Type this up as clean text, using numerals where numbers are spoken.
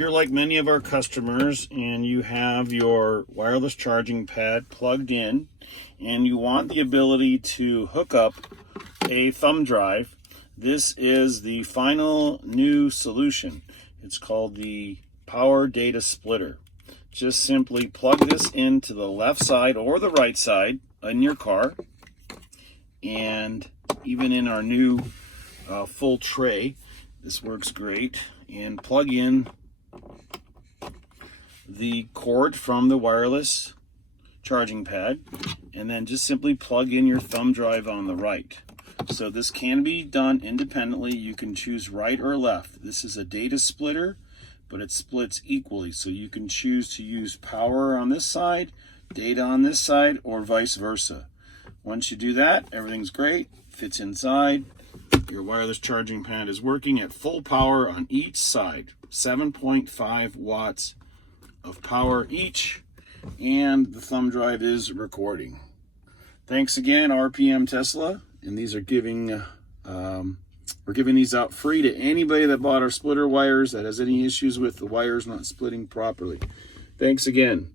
you're like many of our customers and you have your wireless charging pad plugged in and you want the ability to hook up a thumb drive, this is the final new solution. It's called the Power Data Splitter. Just simply plug this into the left side or the right side in your car, and even in our new full tray, this works great. And plug in the cord from the wireless charging pad, and then just simply plug in your thumb drive on the right. So this can be done independently. You can choose right or left. This is a data splitter, but it splits equally. So you can choose to use power on this side, data on this side, or vice versa. Once you do that, everything's great, fits inside. Your wireless charging pad is working at full power on each side, 7.5 watts of power each, and the thumb drive is recording. Thanks again, RPM Tesla, and these are we're giving these out free to anybody that bought our splitter wires that has any issues with the wires not splitting properly. Thanks again.